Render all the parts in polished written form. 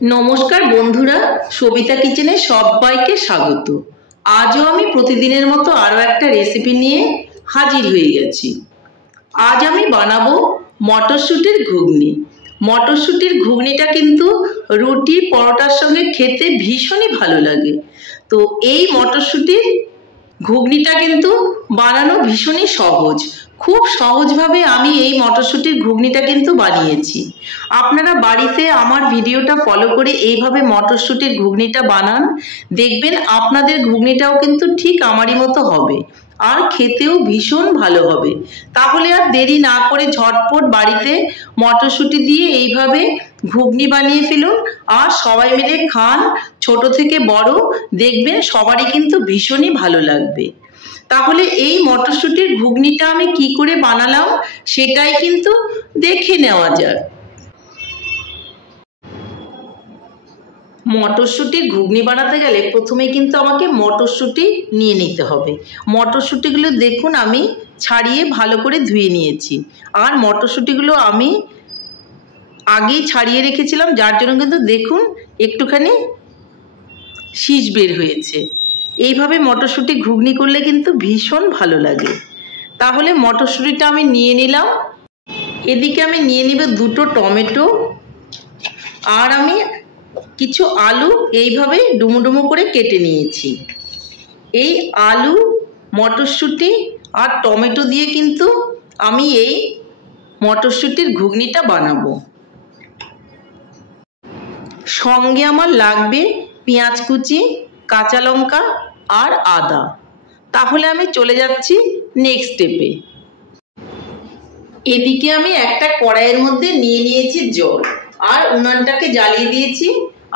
नमस्कार बंधुरा सबिता किचेने सबाइके स्वागत। आजो आमी प्रतिदिनेर मतो आरो एकटा रेसिपि निये हाजिर हये गेছি। आज आमी बानाबो मटरशुटिर घुगनी। मटरशुटिर घुगनीटा किन्तु रुटी परोटार संगे खेते भीषणই भालो लागे। तो এই मटरशुटिर घुगनीटा किन्तु बानानो भीषणই सहज। खूब सहजभावे आमी এই मटरशुटिर घुगनीटा किन्तु बानिয়েছি। আপনারা বাড়িতে আমার ভিডিওটা ফলো করে এইভাবে মটরশুটির ঘুগনিটা বানান, দেখবেন আপনাদের ঘুগনিটাও কিন্তু ঠিক আমারই মতো হবে আর খেতেও ভীষণ ভালো হবে। তাহলে আর দেরি না করে ঝটপট বাড়িতে মটরশুটি দিয়ে এইভাবে ঘুগনি বানিয়ে ফেলুন আর সবাই মিলে খান, ছোট থেকে বড়, দেখবেন সবারই কিন্তু ভীষণই ভালো লাগবে। তাহলে এই মটরশুটির ঘুগনিটা আমি কি করে বানালাম সেটাই কিন্তু দেখে নেওয়া যাক। মটরশুটির ঘুগনি বানাতে গেলে প্রথমে কিন্তু আমাকে মটরশুটি নিয়ে নিতে হবে। মটরশুটিগুলো দেখুন আমি ছাড়িয়ে ভালো করে ধুয়ে নিয়েছি আর মটরশুটিগুলো আমি আগেই ছাড়িয়ে রেখেছিলাম, যার জন্য কিন্তু দেখুন একটুখানি শীষ বের হয়েছে। এইভাবে মটরশুটি ঘুগনি করলে কিন্তু ভীষণ ভালো লাগে। তাহলে মটরশুটিটা আমি নিয়ে নিলাম। এদিকে আমি নিয়ে নিব দুটো টমেটো আর আমি কিছু আলু এইভাবে ডুমো ডুমো করে কেটে নিয়েছি। এই আলু, মটরশুঁটি আর টমেটো দিয়ে কিন্তু আমি এই মটরশুঁটির ঘুগনিটা বানাবো। সঙ্গে আমার লাগবে পেঁয়াজ কুচি, কাঁচা লঙ্কা আর আদা। তাহলে আমি চলে যাচ্ছি নেক্সট স্টেপে। এদিকে আমি একটা কড়াইয়ের মধ্যে নিয়ে নিয়েছি জল আর উনানটাকে জ্বালিয়ে দিয়েছি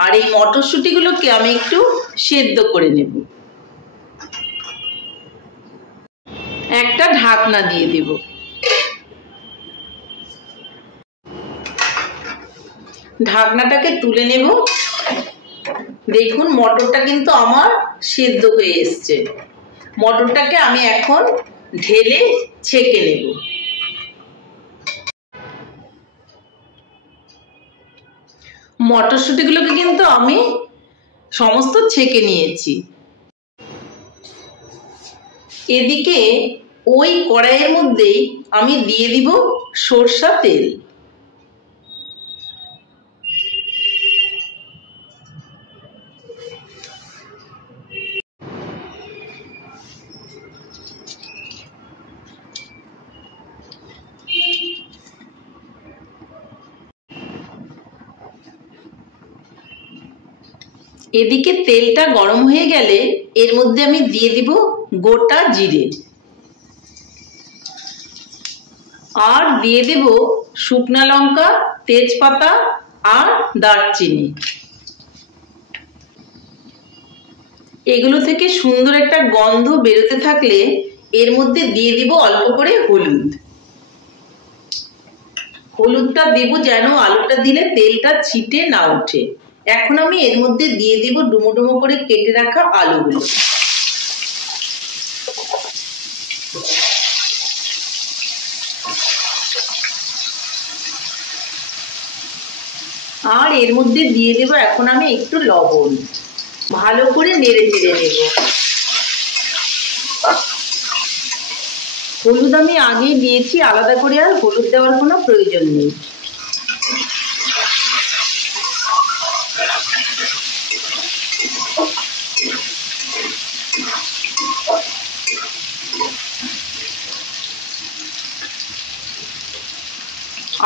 আর এই মটরশুঁটিগুলোকে আমি একটু সেদ্ধ করে নেব। একটা ঢাকনা দিয়ে দেব। ঢাকনাটাকে তুলে নেব। দেখুন মটরটা কিন্তু আমার সেদ্ধ হয়ে এসছে। মটরটাকে আমি এখন ঢেলে ছেঁকে নেব। মটরশুঁটিগুলোকে কিন্তু আমি সমস্ত ছেঁকে নিয়েছি। এদিকে ওই কড়াইয়ের মধ্যেই আমি দিয়ে দিব সরষা তেল। এদিকে তেলটা গরম হয়ে গেলে এর মধ্যে আমি দিয়ে দিব গোটা জিরে আর দিয়ে দেব শুকনা লঙ্কা, তেজপাতা আর দারচিনি। এগুলো থেকে সুন্দর একটা গন্ধ বেরোতে থাকলে এর মধ্যে দিয়ে দিব অল্প করে হলুদ। হলুদটা দেব যেন আলুটা দিলে তেলটা ছিটে না ওঠে। এখন আমি এর মধ্যে দিয়ে দেব ডুমো ডুমো করে কেটে রাখা আলুগুলো। আর এর মধ্যে দিয়ে দেব এখন আমি একটু লবণ। ভালো করে নেড়ে চেড়ে নেব। হলুদ আমি আগেই দিয়েছি, আলাদা করে আর হলুদ দেওয়ার কোনো প্রয়োজন নেই।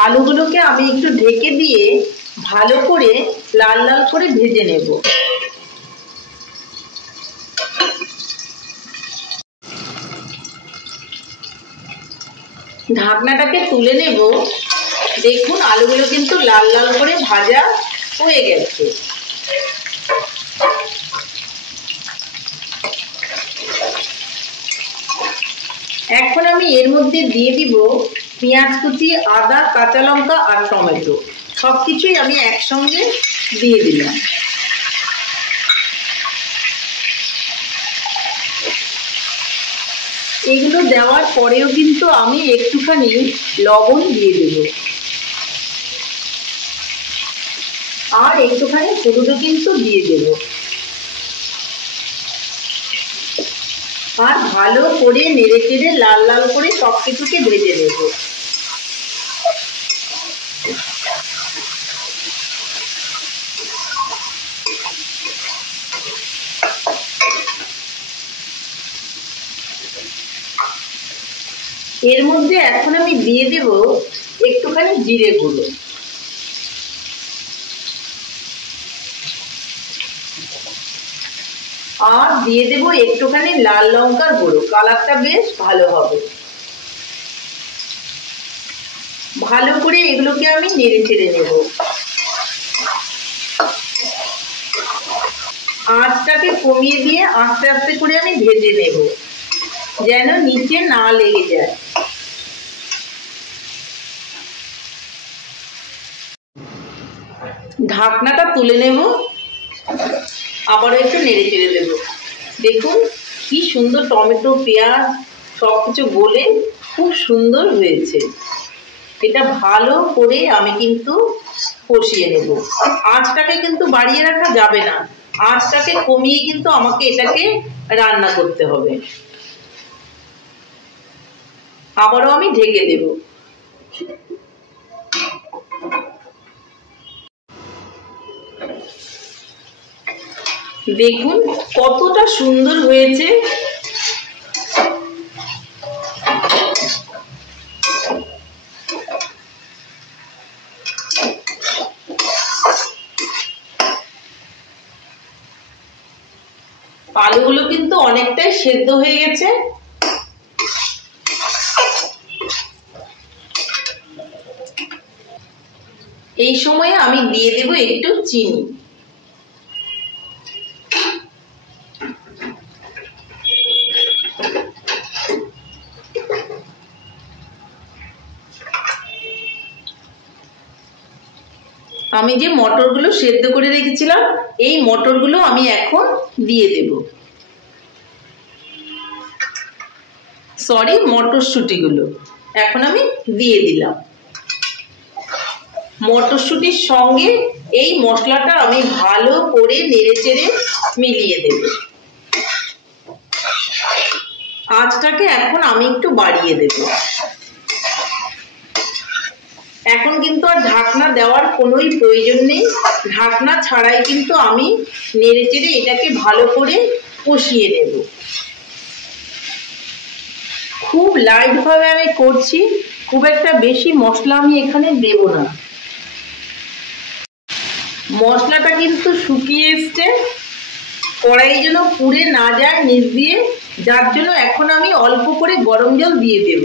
আলুগুলোকে আমি একটু ঢেকে দিয়ে ভালো করে লাল লাল করে ভেজে নেব। ঢাকনাটাকে তুলে নেব। দেখুন আলুগুলো কিন্তু লাল লাল করে ভাজা হয়ে গেছে। এখন আমি এর মধ্যে দিয়ে দিব পেঁয়াজ কুচি, আদা, কাঁচা লঙ্কা আর টমেটো। সবকিছুই আমি একসঙ্গে দিয়ে দিলাম। এগুলো দেওয়ার পরেও কিন্তু আমি একটুখানি লবণ দিয়ে দেব। আর একটুখানি হলুদও কিন্তু দিয়ে দেব। আর ভালো করে নেড়ে চেড়ে লাল লাল করে সব কিছুকে ভেজে নেব। এর মধ্যে এখন আমি দিয়ে দেব একটুখানি জিরে গুঁড়ো, আর দিয়ে দেব একটুখানি লাল লঙ্কার গুঁড়ো, কালারটা বেশ ভালো হবে। ভালো করে এগুলোকে আমি নেড়ে চেড়ে নেব। আঁচটাকে কমিয়ে দিয়ে আস্তে আস্তে করে আমি ভেজে নেব, যেন নিচে না লেগে যায়। ঢাকনাটা তুলে নেব, আবারও একটু নেড়ে চেড়ে দেব। দেখুন কি সুন্দর টমেটো পেঁয়াজ সবকিছু গলে খুব সুন্দর হয়েছে। এটা ভালো করে আমি কিন্তু কষিয়ে নেব। আঁচটাকে কিন্তু বাড়িয়ে রাখা যাবে না, আঁচটাকে কমিয়ে কিন্তু আমাকে এটাকে রান্না করতে হবে। আবারও আমি ঢেকে দেব। দেখুন কতটা সুন্দর হয়েছে। আলুগুলো কিন্তু অনেকটাই সেদ্ধ হয়ে গেছে। এই সময়ে আমি দিয়ে দেব একটু চিনি। আমি যে মটরগুলো সেদ্ধ করে রেখেছিলাম এই মটরগুলো আমি এখন দিয়ে দেব। সরি, মটরশুঁটিগুলো এখন আমি দিয়ে দিলাম। মটরশুঁটির সঙ্গে এই মশলাটা আমি ভালো করে নেড়ে চেড়ে মিলিয়ে দেব। আঁচটাকে এখন আমি একটু বাড়িয়ে দেব। এখন কিন্তু আর ঢাকনা দেওয়ার কোনোই প্রয়োজন নেই, ঢাকনা ছাড়াই কিন্তু আমি নেড়ে চেড়ে এটাকে ভালো করে কষিয়ে নেব। খুব লাইট ভাবে আমি করছি, খুব একটা বেশি মশলা আমি এখানে দেব না। মশলাটা কিন্তু শুকিয়ে এসছে, কড়াই যেন পুড়ে না যায় নিচ দিয়ে, যার জন্য এখন আমি অল্প করে গরম জল দিয়ে দেব।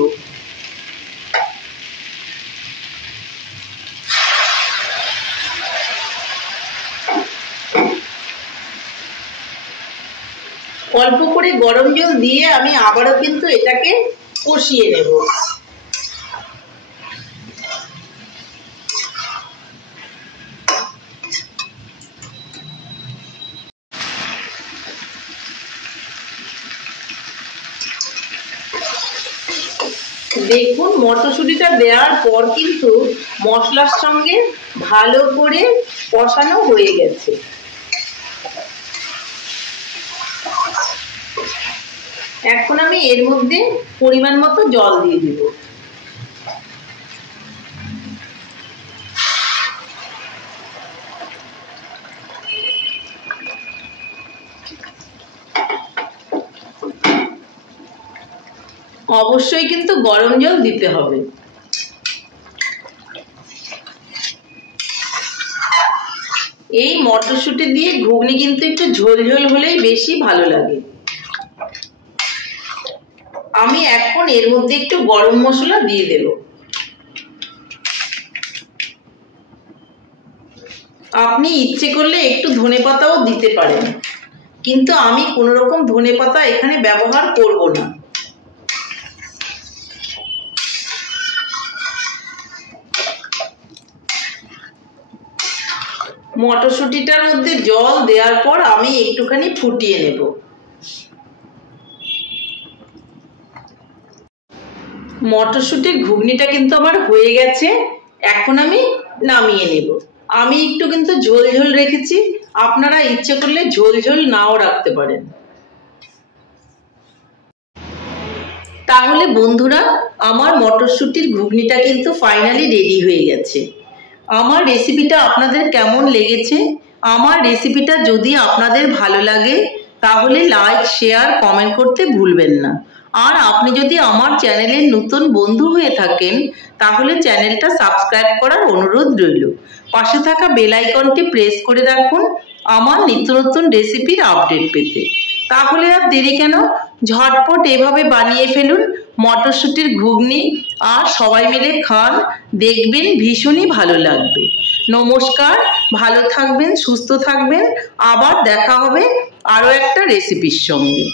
অল্প করে গরম জল দিয়ে আমি আবারও কিন্তু এটাকে কষিয়ে নেব। দেখুন মটরশুঁটিটা দেওয়ার পর কিন্তু মশলার সঙ্গে ভালো করে কষানো হয়ে গেছে। এখন আমি এর মধ্যে পরিমাণ মতো জল দিয়ে দেব। অবশ্যই কিন্তু গরম জল দিতে হবে। এই মটরশুঁটি দিয়ে ঘুগনি কিন্তু একটু ঝোল ঝোল হলেই বেশি ভালো লাগে। আমি এখন এর মধ্যে একটু গরম মশলা দিয়ে দেব। আপনি ইচ্ছে করলে একটু ধনেপাতাও দিতে পারেন, কিন্তু আমি কোনো রকম ধনেপাতা এখানে ব্যবহার করব না। মটরশুঁটিটার মধ্যে জল দেওয়ার পর আমি একটুখানি ফুটিয়ে নেব। মটরশুঁটির ঘুগনিটা কিন্তু আমার হয়ে গেছে, এখন আমি নামিয়ে নেব। আমি একটু কিন্তু ঝোল ঝোল রেখেছি, আপনারা ইচ্ছে করলে ঝোল ঝোল নাও রাখতে পারেন। তাহলে বন্ধুরা, আমার মটরশুঁটির ঘুগনিটা কিন্তু ফাইনালি রেডি হয়ে গেছে। আমার রেসিপিটা আপনাদের কেমন লেগেছে? আমার রেসিপিটা যদি আপনাদের ভালো লাগে তাহলে লাইক, শেয়ার, কমেন্ট করতে ভুলবেন না। আর আপনি যদি আমার চ্যানেলের নতুন বন্ধু হয়ে থাকেন তাহলে চ্যানেলটা সাবস্ক্রাইব করার অনুরোধ রইল। পাশে থাকা বেল আইকনটি প্রেস করে রাখুন আমার নিত্য নতুন রেসিপির আপডেট পেতে। তাহলে আর দেরি কেন, ঝটপট এভাবে বানিয়ে ফেলুন মটরশুঁটির ঘুগনি আর সবাই মিলে খান, দেখবেন ভীষণই ভালো লাগবে। নমস্কার, ভালো থাকবেন, সুস্থ থাকবেন, আবার দেখা হবে আরও একটা রেসিপির সঙ্গে।